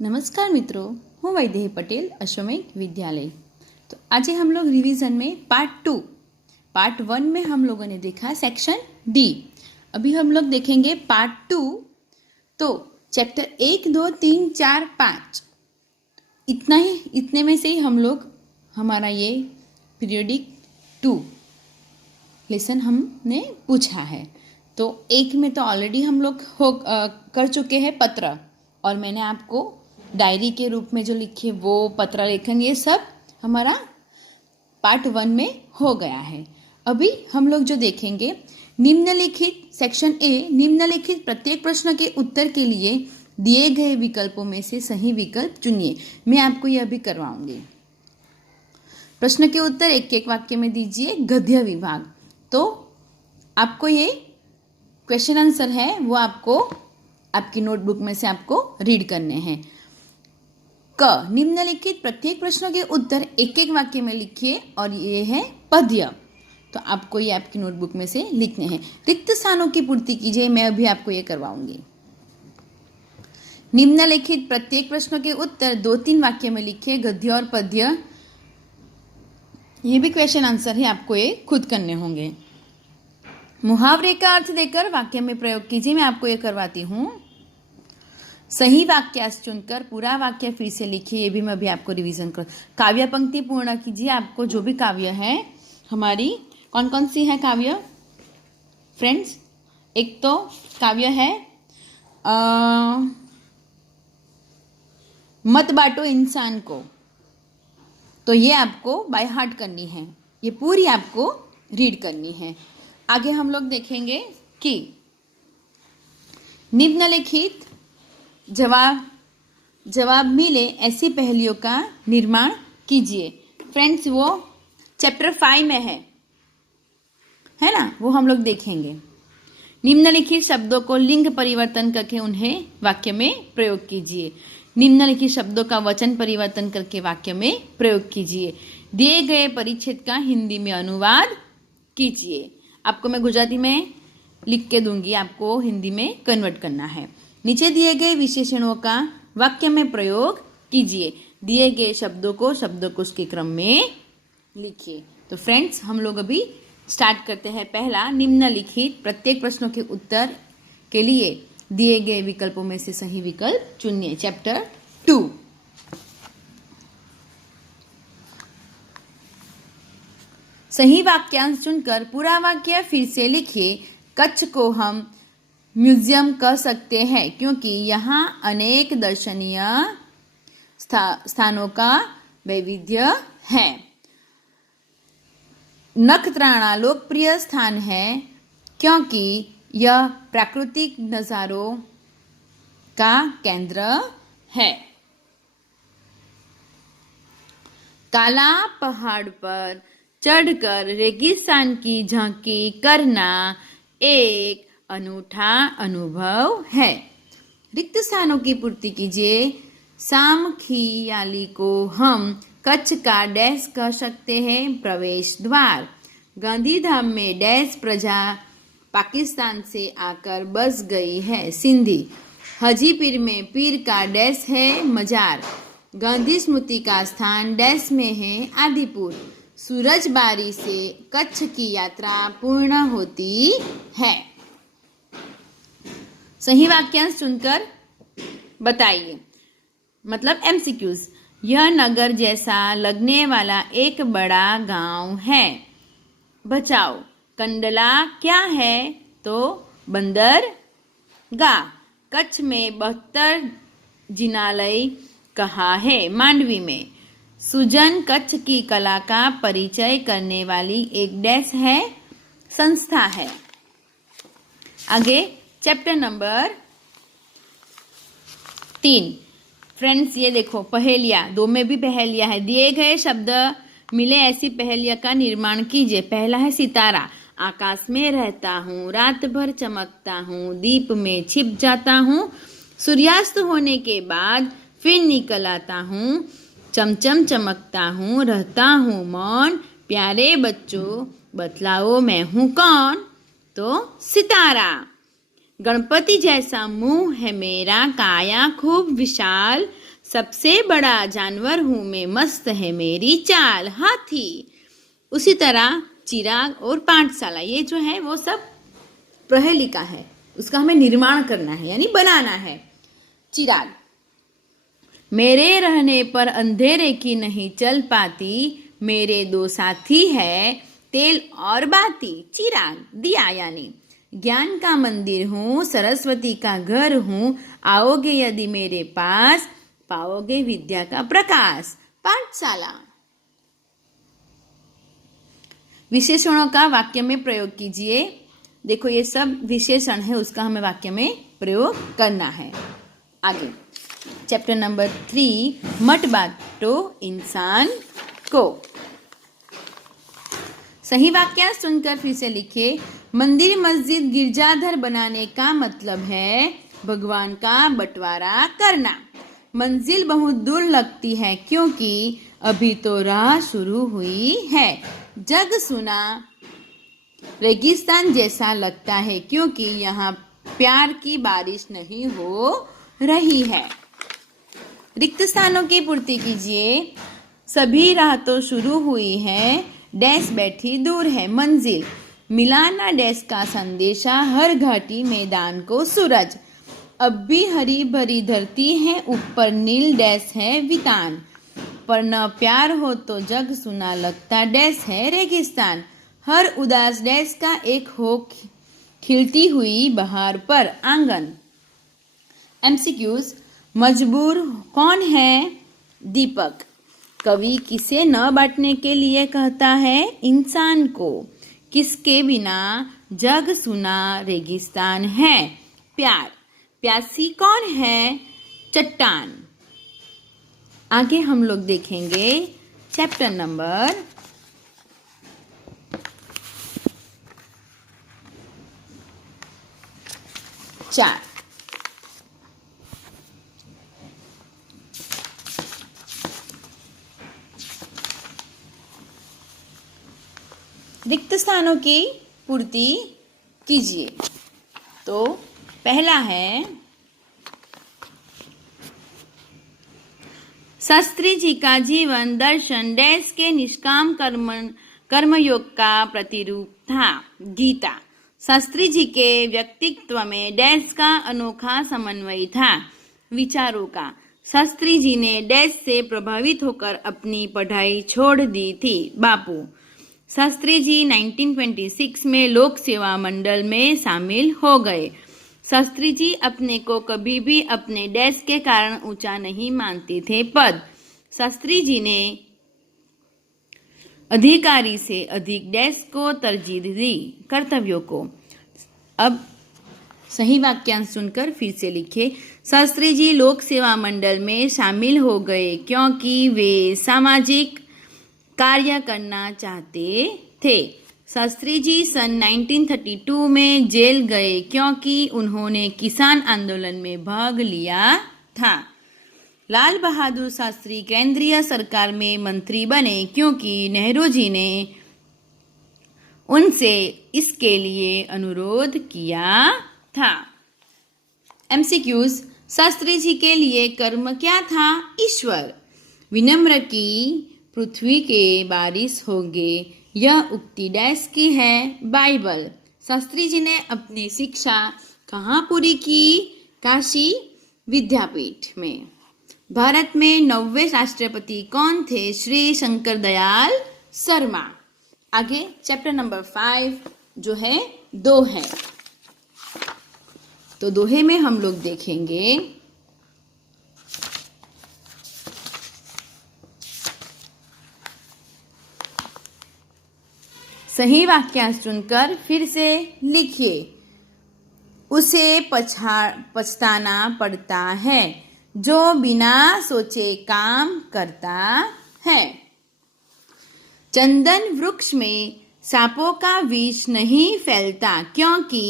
नमस्कार मित्रों, हूँ वैदेही पटेल अश्वमेघ विद्यालय। तो आज हम लोग रिवीजन में पार्ट 1 में हम लोगों ने देखा सेक्शन डी। अभी हम लोग देखेंगे पार्ट 2। तो चैप्टर 1, 2, 3, 4, 5 इतने में से ही हम लोग हमारा ये पीरियोडिक 2 लेसन हमने पूछा है। तो एक में तो ऑलरेडी हम लोग कर चुके हैं पत्र, और मैंने आपको डायरी के रूप में जो लिखे वो पत्र लेखन ये सब हमारा पार्ट 1 में हो गया है। अभी हम लोग जो देखेंगे निम्नलिखित सेक्शन ए, निम्नलिखित प्रत्येक प्रश्न के उत्तर के लिए दिए गए विकल्पों में से सही विकल्प चुनिए। मैं आपको यह भी करवाऊंगी। प्रश्न के उत्तर एक एक वाक्य में दीजिए। गद्य विभाग, तो आपको ये क्वेश्चन आंसर है वो आपको आपकी नोटबुक में से आपको रीड करने हैं। क, निम्नलिखित प्रत्येक प्रश्न के उत्तर एक एक वाक्य में लिखिए, और ये है पद्य। तो आपको ये आपकी नोटबुक में से लिखने हैं। रिक्त स्थानों की पूर्ति कीजिए, मैं अभी आपको ये करवाऊंगी। निम्नलिखित प्रत्येक प्रश्न के उत्तर 2-3 वाक्य में लिखिए, गद्य और पद्य। ये भी क्वेश्चन आंसर है, आपको ये खुद करने होंगे। मुहावरे का अर्थ देकर वाक्य में प्रयोग कीजिए, मैं आपको ये करवाती हूँ। सही वाक्यांश चुनकर पूरा वाक्य फिर से लिखिए, ये भी मैं अभी आपको रिवीजन कर। काव्य पंक्ति पूर्ण कीजिए। आपको जो भी काव्य है हमारी, कौन कौन सी है काव्य फ्रेंड्स? एक तो काव्य है मत बांटो इंसान को, तो ये आपको बाय हार्ट करनी है, ये पूरी आपको रीड करनी है। आगे हम लोग देखेंगे कि निम्नलिखित जवाब मिले ऐसी पहेलियों का निर्माण कीजिए। फ्रेंड्स, वो चैप्टर 5 में है ना, वो हम लोग देखेंगे। निम्नलिखित शब्दों को लिंग परिवर्तन करके उन्हें वाक्य में प्रयोग कीजिए। निम्नलिखित शब्दों का वचन परिवर्तन करके वाक्य में प्रयोग कीजिए। दिए गए परिच्छेद का हिंदी में अनुवाद कीजिए। आपको मैं गुजराती में लिख के दूंगी, आपको हिंदी में कन्वर्ट करना है। नीचे दिए गए विशेषणों का वाक्य में प्रयोग कीजिए। दिए गए शब्दों को शब्दकोश के क्रम में लिखिए। तो फ्रेंड्स, हम लोग अभी स्टार्ट करते हैं। पहला, निम्नलिखित प्रत्येक प्रश्नों के उत्तर के लिए दिए गए विकल्पों में से सही विकल्प चुनिए। चैप्टर 2। सही वाक्यांश चुनकर पूरा वाक्य फिर से लिखिए। कच्छ को हम म्यूजियम कह सकते हैं क्योंकि यहाँ अनेक दर्शनीय स्थानों का वैविध्य है। नखत्राणा लोकप्रिय स्थान है क्योंकि यह प्राकृतिक नज़ारों का केंद्र है। काला पहाड़ पर चढ़कर रेगिस्तान की झांकी करना एक अनूठा अनुभव है। रिक्त स्थानों की पूर्ति कीजिए। साम खियाली को हम कच्छ का डैश कह सकते हैं, प्रवेश द्वार। गांधीधाम में डैश प्रजा पाकिस्तान से आकर बस गई है, सिंधी। हाजीपीर में पीर का डैश है, मजार। गांधी स्मृति का स्थान डैश में है, आदिपुर। सूरजबारी से कच्छ की यात्रा पूर्ण होती है। सही वाक्यांश चुनकर बताइए, मतलब एमसीक्यूज। यह नगर जैसा लगने वाला एक बड़ा गांव है। बचाओ। कंडला क्या है? तो बंदरगाह। कच्छ में 72 जिनालय कहाँ है? मांडवी में। सुजन कच्छ की कला का परिचय करने वाली एक डैश है, संस्था है। आगे चैप्टर नंबर 3। फ्रेंड्स, ये देखो पहेलियाँ, 2 में भी पहेलियाँ है। दिए गए शब्द मिले ऐसी पहेलियाँ का निर्माण कीजिए। पहला है सितारा। आकाश में रहता हूँ, रात भर चमकता हूँ, दीप में छिप जाता हूँ, सूर्यास्त होने के बाद फिर निकल आता हूँ, चमचम चमकता हूँ, रहता हूँ मौन, प्यारे बच्चों बतलाओ मैं हूँ कौन? तो सितारा। गणपति जैसा मुंह है मेरा, काया खूब विशाल, सबसे बड़ा जानवर हूँ मैं, मस्त है मेरी चाल, हाथी। उसी तरह चिराग और पाठशाला, ये जो है वो सब प्रहेलिका है, उसका हमें निर्माण करना है यानी बनाना है। चिराग, मेरे रहने पर अंधेरे की नहीं चल पाती, मेरे दो साथी है तेल और बाती। चिराग, दिया यानी ज्ञान का मंदिर हूँ, सरस्वती का घर हूँ, आओगे यदि मेरे पास, पाओगे विद्या का प्रकाश। पाठशाला, विशेषणों का वाक्य में प्रयोग कीजिए। देखो ये सब विशेषण है, उसका हमें वाक्य में प्रयोग करना है। आगे चैप्टर नंबर 3, मत बांटो इंसान को। सही वाक्य सुनकर फिर से लिखिए। मंदिर मस्जिद गिरजाघर बनाने का मतलब है भगवान का बंटवारा करना। मंजिल बहुत दूर लगती है क्योंकि अभी तो राह शुरू हुई है। जग सुना रेगिस्तान जैसा लगता है क्योंकि यहाँ प्यार की बारिश नहीं हो रही है। रिक्त स्थानों की पूर्ति कीजिए। सभी राह तो शुरू हुई है, डैश बैठी दूर है मंजिल। मिलाना डैश का संदेशा, हर घाटी मैदान को सूरज। अब भी हरी भरी धरती है, ऊपर नील डैश है वितान। पर न प्यार हो तो जग सुना लगता, डैश है रेगिस्तान। हर उदास डैश का एक हो खिलती हुई बहार पर आंगन। एमसीक्यूज, मजबूर कौन है? दीपक। कवि किसे न बांटने के लिए कहता है? इंसान को। किसके बिना जग सुना रेगिस्तान है? प्यार। प्यासी कौन है? चट्टान। आगे हम लोग देखेंगे चैप्टर नंबर 4। रिक्त स्थानों की पूर्ति कीजिए। तो पहला है, शास्त्री जी का जीवन दर्शन डैश के निष्काम कर्मयोग का प्रतिरूप था। गीता। शास्त्री जी के व्यक्तित्व में डैश का अनोखा समन्वय था। विचारों का। शास्त्री जी ने डैश से प्रभावित होकर अपनी पढ़ाई छोड़ दी थी। बापू। शास्त्री जी 1926 में लोक सेवा मंडल में शामिल हो गए। शास्त्री जी अपने को कभी भी अपने डैश के कारण ऊंचा नहीं मानते थे। पद। शास्त्री जी ने अधिकारी से अधिक डैश को तरजीह दी, कर्तव्यों को। अब सही वाक्यांश सुनकर फिर से लिखे। शास्त्री जी लोक सेवा मंडल में शामिल हो गए क्योंकि वे सामाजिक कार्य करना चाहते थे। शास्त्री जी सन 1932 में जेल गए क्योंकि उन्होंने किसान आंदोलन में भाग लिया था। लाल बहादुर शास्त्री केंद्रीय सरकार में मंत्री बने क्योंकि नेहरू जी ने उनसे इसके लिए अनुरोध किया था। एमसीक्यूज, शास्त्री जी के लिए कर्म क्या था? ईश्वर। विनम्र की पृथ्वी के बारिश होंगे, यह उक्ति डैश की है? बाइबल। शास्त्री जी ने अपनी शिक्षा कहाँ पूरी की? काशी विद्यापीठ में। भारत में 9वें राष्ट्रपति कौन थे? श्री शंकर दयाल शर्मा। आगे चैप्टर नंबर 5 जो है 2 है, तो दोहे में हम लोग देखेंगे सही वाक्यांश चुनकर फिर से लिखिए। उसे पछताना पड़ता है जो बिना सोचे काम करता है। चंदन वृक्ष में सांपों का विष नहीं फैलता क्योंकि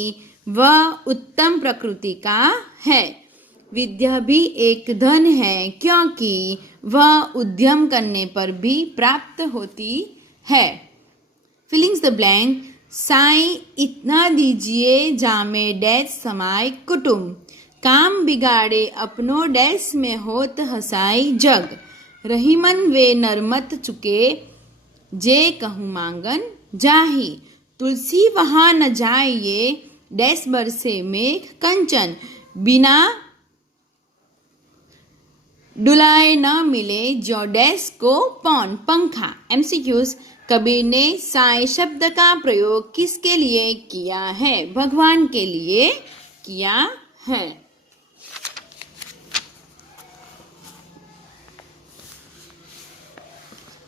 वह उत्तम प्रकृति का है। विद्या भी एक धन है क्योंकि वह उद्यम करने पर भी प्राप्त होती है। Fillings the blank. साईं इतना दीजिए जामे डैश समाय कुटुंब। काम बिगाड़े अपनो डैश में होत हसाई जग, रही मन वे नरमत चुके, जे कहूँ मांगन जाही, तुलसी वहाँ न जाए ये, डैश बरसे मेघ कंचन, बिना डुलाए न मिले जो डैश को पौन पंखा। एमसीक्यूज, कबीर ने साए शब्द का प्रयोग किसके लिए किया है? भगवान के लिए किया है।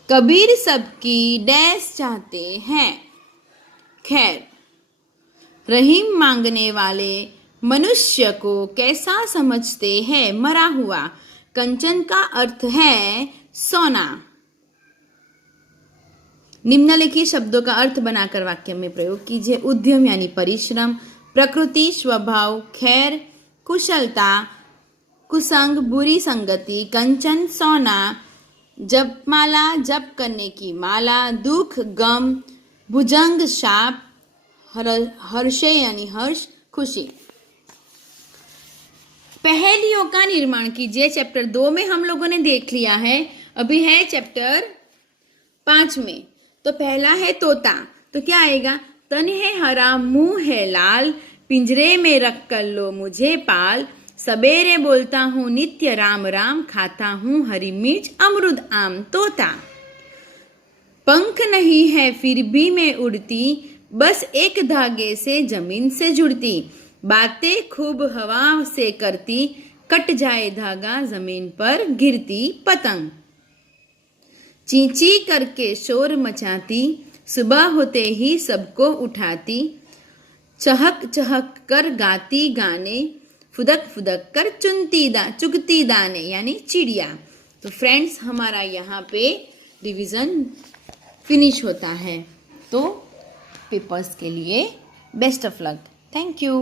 कबीर सबकी डैश चाहते हैं खैर, रहीम मांगने वाले मनुष्य को कैसा समझते हैं? मरा हुआ। कंचन का अर्थ है सोना। निम्नलिखित शब्दों का अर्थ बनाकर वाक्य में प्रयोग कीजिए। उद्यम यानी परिश्रम, प्रकृति स्वभाव, खैर कुशलता, कुसंग बुरी संगति, कंचन सोना, जपमाला जप करने की माला, दुख गम, भुजंग शाप, हर्षे यानी हर्ष खुशी। पहेलियों का निर्माण कीजिए। चैप्टर 2 में हम लोगों ने देख लिया है, अभी है चैप्टर 5 में। तो पहला है तोता, तो क्या आएगा? तन है हरा मुंह है लाल, पिंजरे में रख कर लो मुझे पाल, सबेरे बोलता हूँ नित्य राम राम, खाता हूँ हरी मिर्च अमरुद आम। तोता। पंख नहीं है फिर भी मैं उड़ती, बस एक धागे से जमीन से जुड़ती, बातें खूब हवा से करती, कट जाए धागा जमीन पर गिरती पतंग। चींची करके शोर मचाती, सुबह होते ही सबको उठाती, चहक चहक कर गाती गाने, फुदक फुदक कर चुगती दाने यानी चिड़िया। तो फ्रेंड्स, हमारा यहाँ पे रिवीजन फिनिश होता है। तो पेपर्स के लिए best of luck. Thank you.